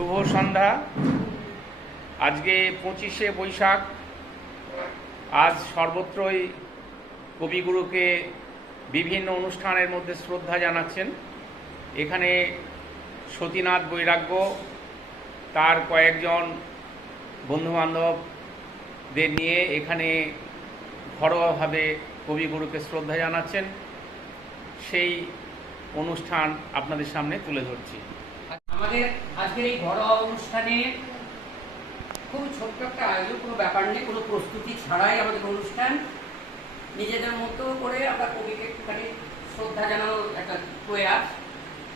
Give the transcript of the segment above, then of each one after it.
শুভ সন্ধ্যা। আজকে পঁচিশে বৈশাখ। আজ সর্বত্রই কবিগুরুকে বিভিন্ন অনুষ্ঠানের মধ্যে শ্রদ্ধা জানাচ্ছেন। এখানে সতীনাথ বৈরাগ্য, তার কয়েকজন বন্ধুবান্ধবদের নিয়ে এখানে ঘরোয়াভাবে কবিগুরুকে শ্রদ্ধা জানাচ্ছেন। সেই অনুষ্ঠান আপনাদের সামনে তুলে ধরছি। আমাদের আজকের এই ঘরোয়া অনুষ্ঠানে খুব ছোট্ট একটা আয়োজন, কোনো ব্যাপার নেই, কোনো প্রস্তুতি ছাড়াই আমাদের অনুষ্ঠান। নিজেদের মতো করে আমরা কবিকে একটুখানি শ্রদ্ধা জানানোর একটা প্রয়াস।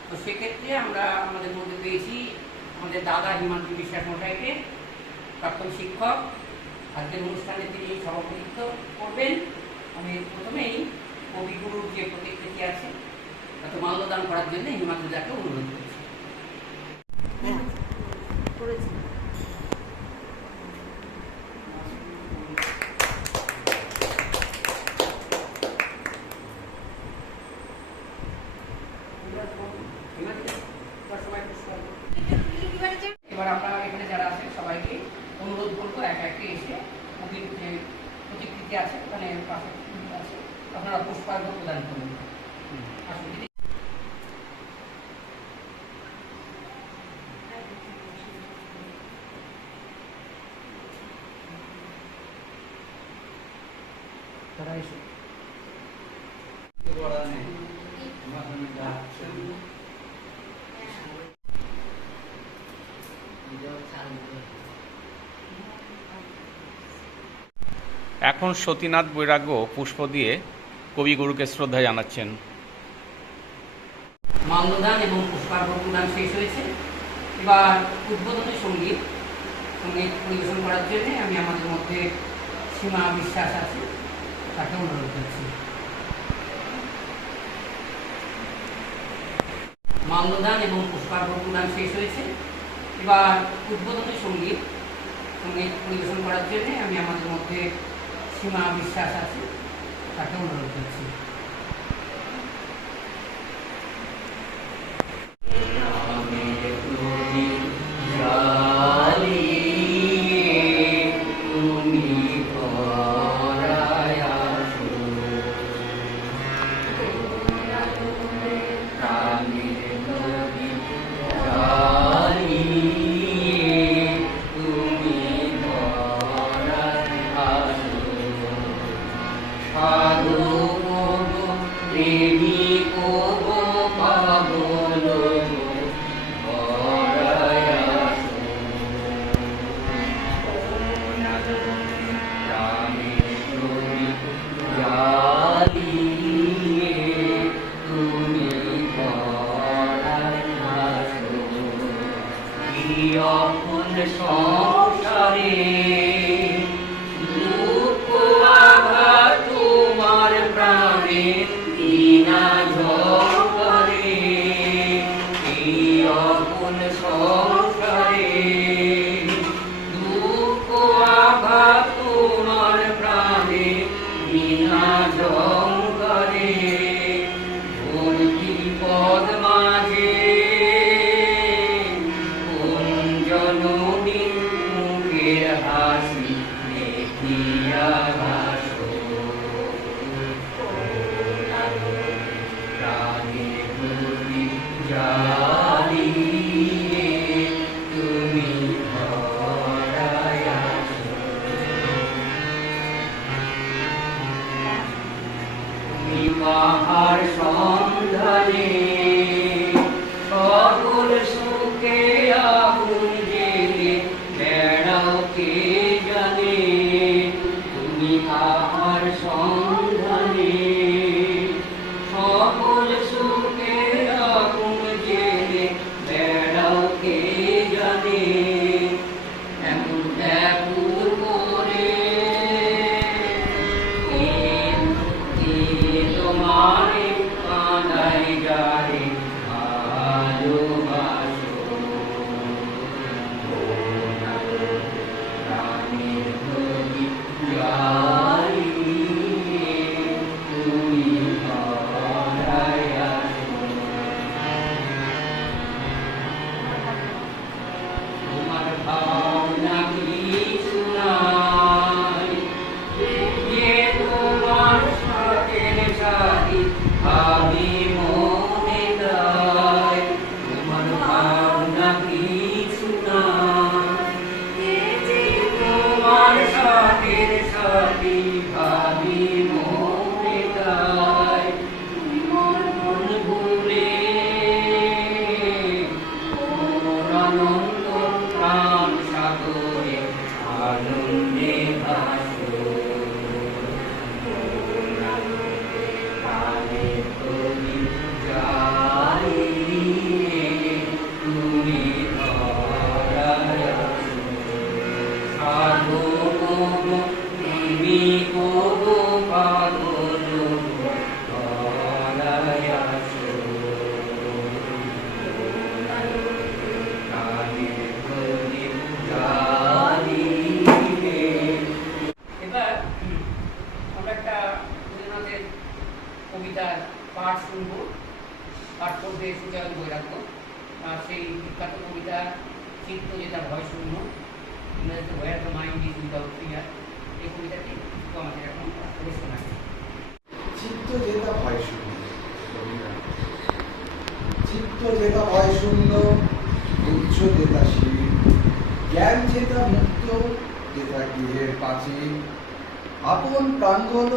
তো সেক্ষেত্রে আমরা আমাদের মধ্যে পেয়েছি আমাদের দাদা হিমাংশু বিশ্বাস মশাইকে, প্রাক্তন শিক্ষক। আজকের অনুষ্ঠানে তিনি সভাপতিত্ব করবেন। আমি প্রথমেই কবিগুরুর যে প্রতিকৃতি আছে, তাতে মাল্যদান করার জন্য হিমাংশু দাকে অনুরোধ করছি। করেছি এবার আপনারা এখানে যারা আছেন সবাইকে অনুরোধ করব এক একে এসে কবির যে প্রতিকৃতি আছে ওখানে পাশে আছে আপনারা পুষ্পার্ঘ প্রদান করুন আসুন দিদি। তারা এসে এখন সতীনাথ বৈরাগ্য পুষ্প দিয়ে কবিগুরুকে শ্রদ্ধা জানাচ্ছেন। মাল্যদান এবং পুষ্পার্ঘ প্রদান শেষ হয়েছে। এবার উদ্বোধনী সংগীত সংগীত পরিবেশন করার জন্য আমি আমাদের মধ্যে সীমা বিশ্বাস আছে, তাকে অনুরোধ করছি। মাল্যদান এবং পুষ্পার্ঘ প্রদান শেষ হয়েছে। এবার উদ্বোধনী সংগীত সংগীত পরিবেশন করার জন্য আমি আমাদের মধ্যে সীমা বিশ্বাস আছে? তাকে অনুরোধ করছি। সংসারে যেটা ভয় শূন্য উচ্চ যেটা শির জ্ঞান যেটা মুক্ত যেটা গৃহের প্রাচীর আপন প্রাঙ্গল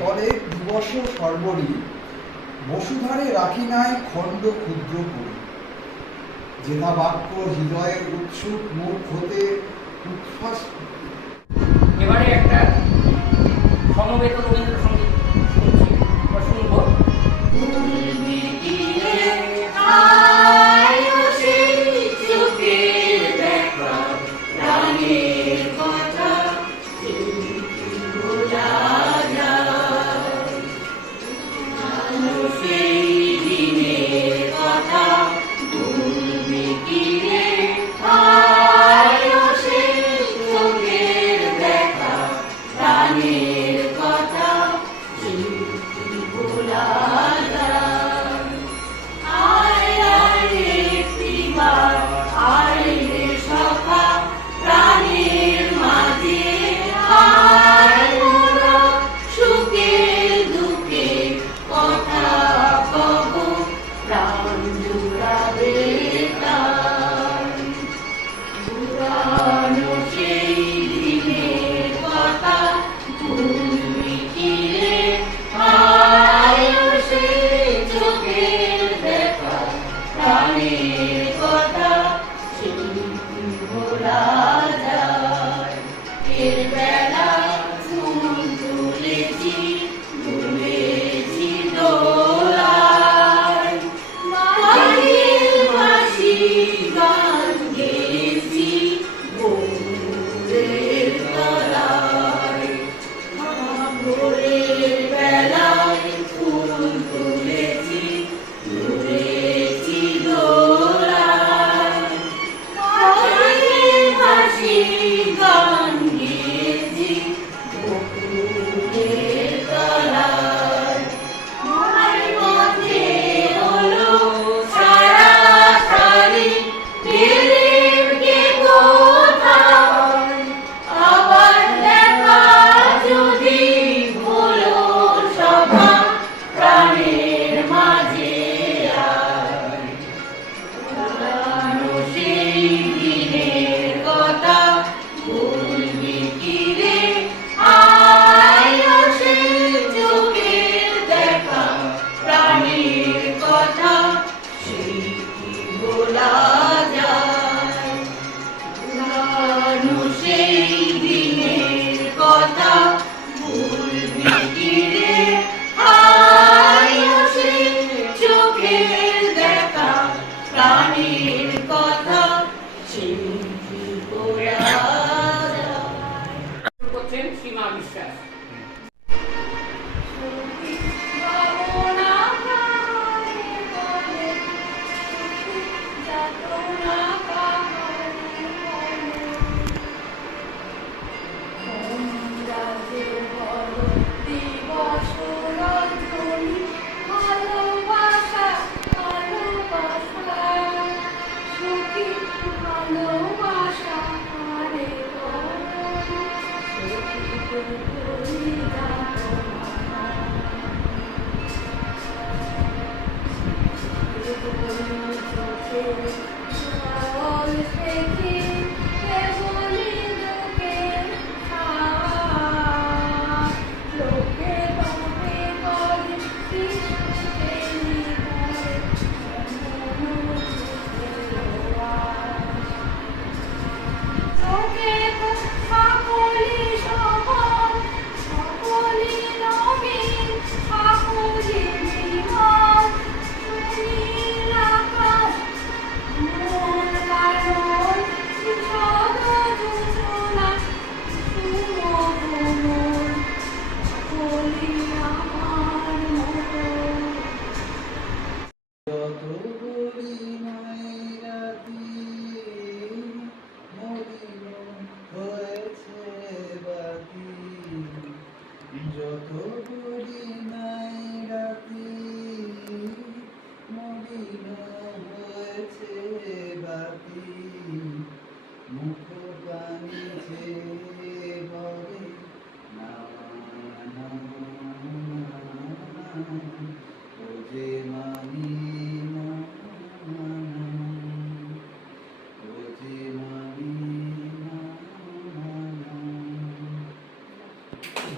তলে দিবস সর্বরি। বসুধারে রাখি নাই খণ্ড ক্ষুদ্র করি। যেথা বাক্য হৃদয়ের উৎসুক মুখ হতে উচ্ছ্বাস এবারে একটা সমবেত রবীন্দ্রসঙ্গীত শুনছি বা শুনব। করছেন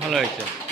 ভালো হয়েছে।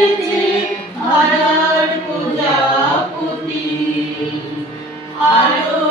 তুলেছে পূজা পূজাপতি আলোর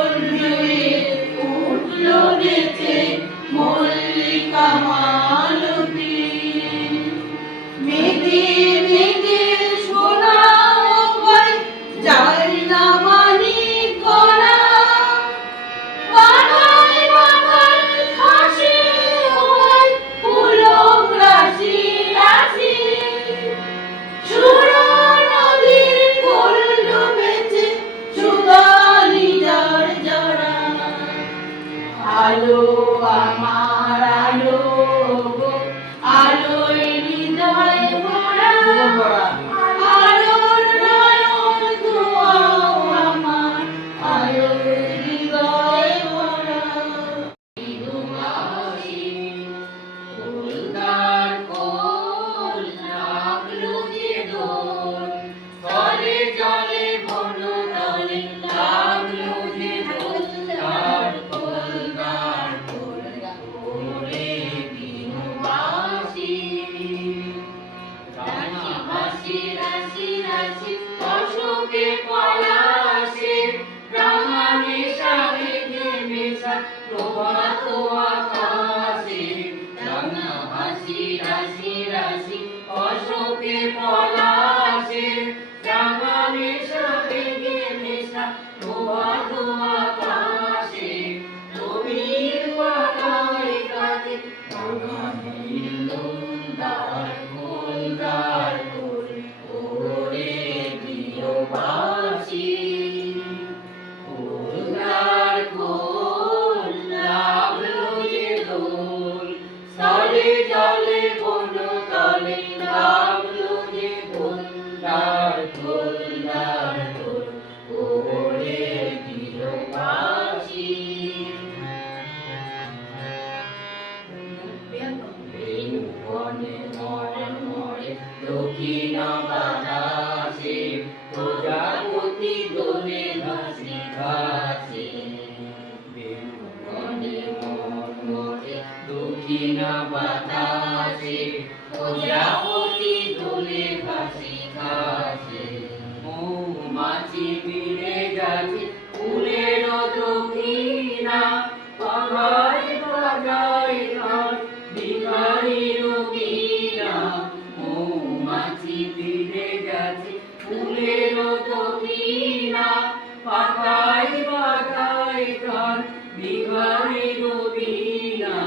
ভিখারি রবিনা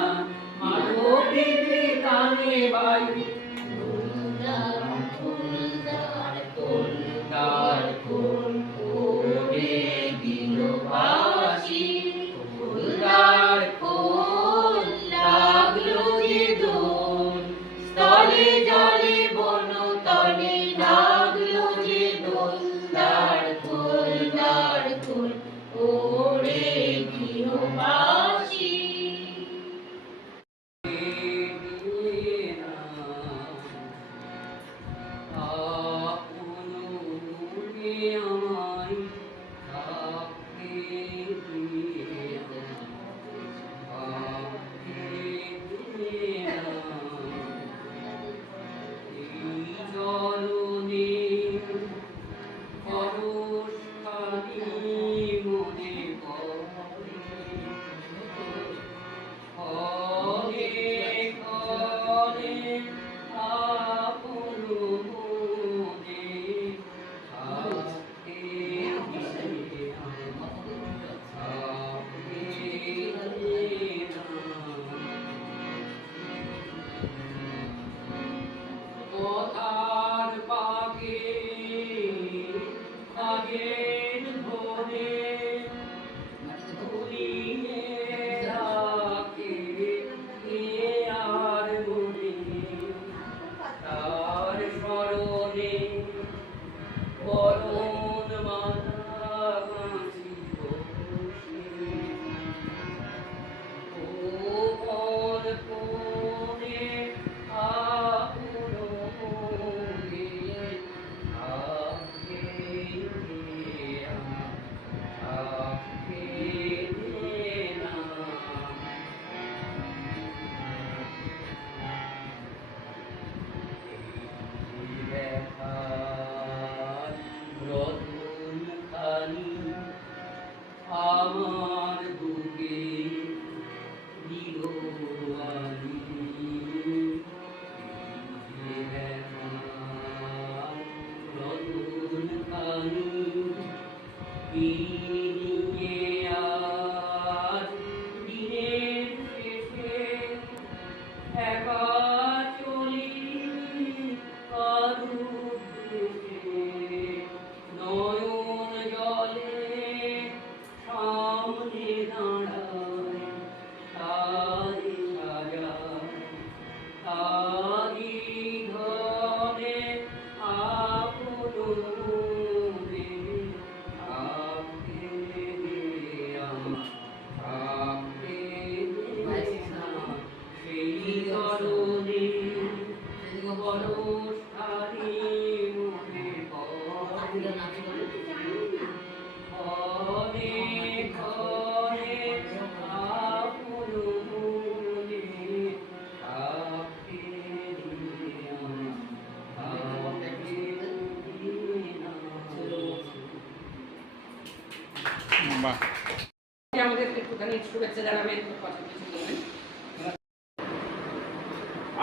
মাধবীতে কানে বায়ু তারি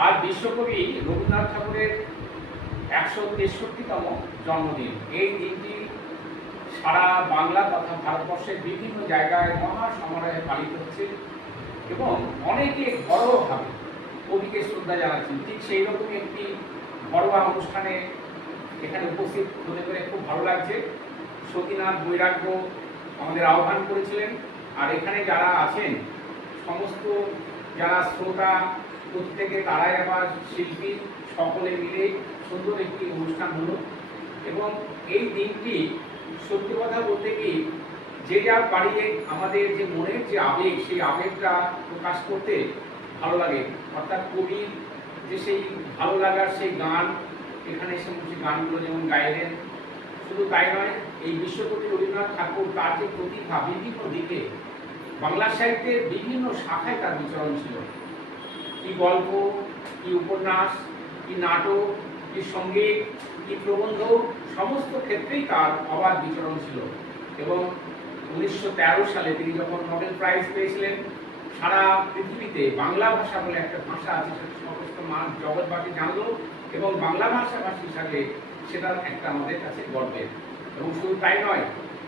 আর বিশ্বকবি রবীন্দ্রনাথ ঠাকুরের একশো তেষট্টিতম জন্মদিন। এই দিনটি সারা বাংলা তথা ভারতবর্ষের বিভিন্ন জায়গায় মহা সমারোহে পালিত হচ্ছে এবং অনেকে ঘরোয়াভাবে কবিকে শ্রদ্ধা জানাচ্ছেন। ঠিক সেই রকমই একটি ঘরোয়া অনুষ্ঠানে এখানে উপস্থিত হতে পেরে খুব ভালো লাগছে। সতীনাথ বৈরাগ্য আমাদের আহ্বান করেছিলেন। আর এখানে যারা আছেন, সমস্ত যারা শ্রোতা প্রত্যেকে তারাই আবার শিল্পী, সকলে মিলে সুন্দর একটি অনুষ্ঠান হলো। এবং এই দিনটি সত্যি কথা বলতে কি, যে যার বাড়িতে আমাদের যে মনের যে আবেগ, সেই আবেগটা প্রকাশ করতে ভালো লাগে। অর্থাৎ কবির যে সেই ভালো লাগার সেই গান, এখানে যে গানগুলো যেমন গাইলেন, শুধু তাই নয়, এই বিশ্বকবি রবীন্দ্রনাথ ঠাকুর তার যে প্রতিভা বিভিন্ন দিকে, বাংলা সাহিত্যের বিভিন্ন শাখায় তার বিচরণ ছিল। কি গল্প, কি উপন্যাস, কি নাটক, কি সংগীত, কি প্রবন্ধ, সমস্ত ক্ষেত্রেই তার অবাধ বিচরণ ছিল। এবং উনিশশো তেরো সালে তিনি যখন নোবেল প্রাইজ পেয়েছিলেন, সারা পৃথিবীতে বাংলা ভাষা বলে একটা ভাষা আছে, সেটা সমস্ত মানুষ জগৎবাসী জানলো এবং বাংলা ভাষাভাষী হিসাবে সেটা একটা আমাদের কাছে গর্বের। এবং শুধু তাই নয়,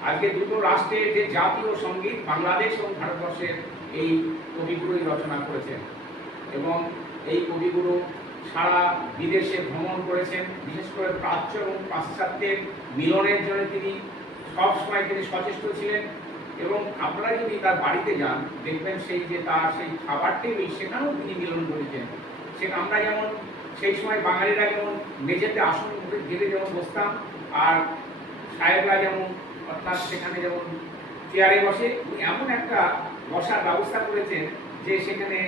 আজকে দুটো রাষ্ট্রের যে জাতীয় সংগীত বাংলাদেশ এবং ভারতবর্ষের এই কবিগুলোই রচনা করেছেন। এবং এই কবিগুরু সারা বিদেশে ভ্রমণ করেছেন, বিশেষ করে প্রাচ্য এবং পাশ্চাত্যের মিলনের জন্য তিনি সবসময় তিনি সচেষ্ট ছিলেন। এবং আপনারা যদি তার বাড়িতে যান, দেখবেন সেই যে তার সেই খাবার টেবিল, সেখানেও তিনি মিলন করেছেন। সেটা আমরা যেমন সেই সময় বাঙালিরা যেমন মেঝেতে আসন ঘিরে যেমন বসতাম, আর সাহেবরা যেমন অর্থাৎ সেখানে যেমন চেয়ারে বসে এমন একটা বসার ব্যবস্থা করেছেন যে সেখানে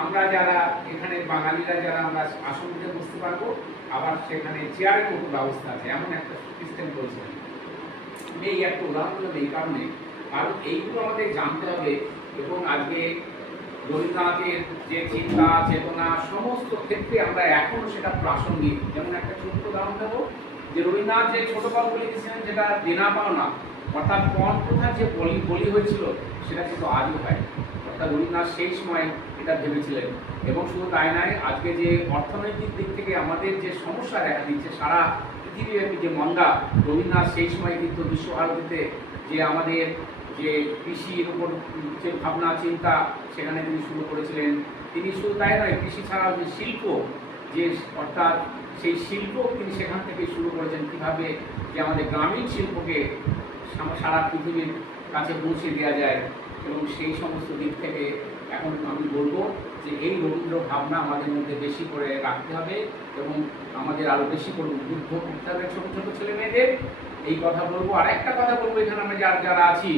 আমরা যারা এখানে বাঙালিরা যারা আমরা আসন উঠে বসতে পারব, আবার সেখানে চেয়ারের মতো ব্যবস্থা আছে, এমন একটা সিস্টেম করেছেন এই একটা উদাহরণ এই কারণে। কারণ এইগুলো আমাদের জানতে হবে এবং আজকে রবীন্দ্রনাথের যে চিন্তা, চেতনা, সমস্ত ক্ষেত্রে আমরা এখনও সেটা প্রাসঙ্গিক। যেমন একটা ছোট্ট উদাহরণ দেবো, যে রবীন্দ্রনাথ যে ছোট গল্প লিখেছিলেন যেটা দেনা পাওনা, অর্থাৎ পণ প্রথার যে বলি বলি হয়েছিল, সেটা কিন্তু আজও হয়। অর্থাৎ রবীন্দ্রনাথ সেই সময় এটা ভেবেছিলেন। এবং শুধু তাই নয়, আজকে যে অর্থনৈতিক দিক থেকে আমাদের যে সমস্যা দেখা দিচ্ছে, সারা পৃথিবীব্যাপী যে মন্দা, রবীন্দ্রনাথ সেই সময় কিন্তু বিশ্বভারতীতে যে আমাদের যে কৃষির উপর যে ভাবনা, চিন্তা, সেখানে তিনি শুরু করেছিলেন। তিনি শুধু তাই নয়, কৃষি ছাড়াও যে শিল্প, যে অর্থাৎ সেই শিল্প তিনি সেখান থেকে শুরু করেছেন। কীভাবে যে আমাদের গ্রামীণ শিল্পকে সারা পৃথিবীর কাছে পৌঁছে দেওয়া যায় এবং সেই সমস্ত দিক থেকে এখন আমি বলব যে এই রবীন্দ্র ভাবনা আমাদের মধ্যে বেশি করে রাখতে হবে এবং আমাদের আরও বেশি করে উদ্বুদ্ধ করতে হবে ছোট ছোট ছেলে মেয়েদের এই কথা বলব। আর একটা কথা বলব এখানে আমরা যার যারা আছি,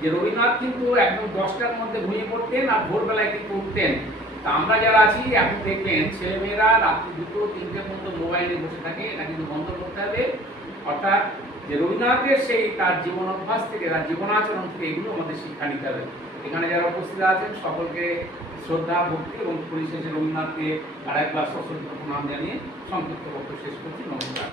যে রবীন্দ্রনাথ কিন্তু একদম দশটার মধ্যে ঘুমিয়ে পড়তেন আর ভোরবেলায় কিন্তু উঠতেন। তা আমরা যারা আছি, এখন দেখবেন ছেলেমেয়েরা রাত্রি দুটো তিনটে পর্যন্ত মোবাইলে বসে থাকে, এটা কিন্তু বন্ধ করতে হবে। অর্থাৎ যে রবীন্দ্রনাথের সেই তার জীবন অভ্যাস থেকে, তার জীবনাচরণ থেকে এগুলো আমাদের শিক্ষা নিতে হবে। এখানে যারা উপস্থিত আছেন, সকলকে শ্রদ্ধা, ভক্তি এবং পরিশেষে রবীন্দ্রনাথকে আর একবার সশ্রদ্ধ প্রণাম জানিয়ে সংক্ষিপ্ত বক্তব্য শেষ করছি। নমস্কার।